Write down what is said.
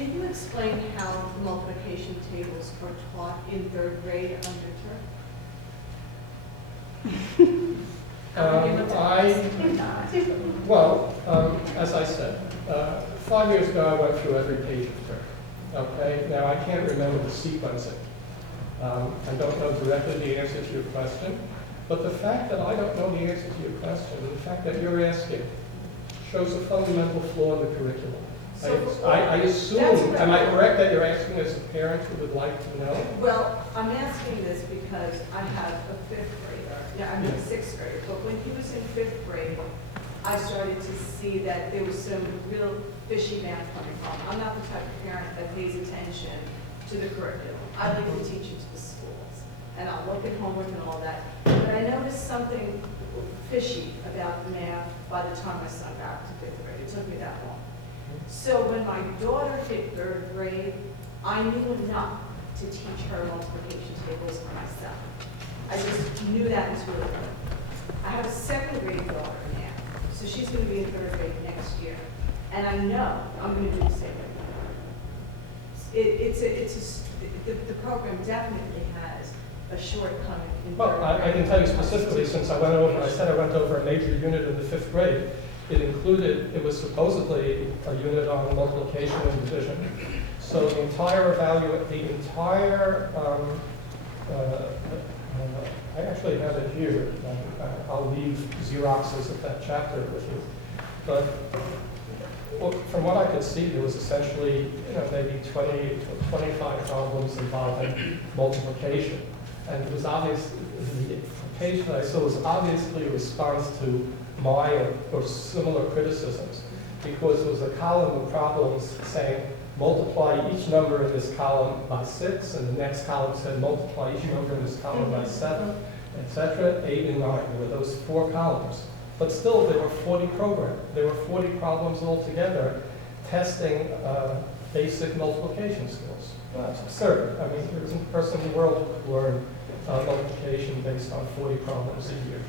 Can you explain how multiplication tables are taught in third grade under As I said, 5 years ago I went through every page of Turk. Okay, now I can't remember the sequencing. I don't know directly the answer to your question, but the fact that I don't know the answer to your question, and the fact that you're asking, shows a fundamental flaw in the curriculum. I assume, am I correct that you're asking as a parent who would like to know? Well, I'm asking this because I have a fifth grader, I'm a sixth grader, but when he was in fifth grade, I started to see that there was some real fishy math coming from. I'm not the type of parent that pays attention to the curriculum. I like to teach it to the schools, and I'll look at homework and all that. But I noticed something fishy about the math by the time my son got to fifth grade. It took me that long. So when my daughter hit third grade, I knew enough to teach her multiplication tables for myself. I just knew that was really good. I have a second grade daughter now, so she's going to be in third grade next year. And I know I'm going to do the same thing. The program definitely has a shortcoming in third grade. Well, I can tell you specifically, since I said I went over a major unit in the fifth grade. It was supposedly a unit on multiplication and division. So the entire I actually have it here. I'll leave Xeroxes of that chapter with you. But from what I could see, there was essentially maybe 20 to 25 problems involving multiplication. And it was obvious, the page that I saw was obviously a response to my or similar criticisms, because there was a column of problems saying multiply each number in this column by 6, and the next column said multiply each number in this column by 7, etc., 8 and 9. There were those 4 columns. But still, there were 40 programs. There were 40 problems altogether testing basic multiplication skills. That's absurd. I mean, there isn't a person in the world who could learn multiplication based on 40 problems a year.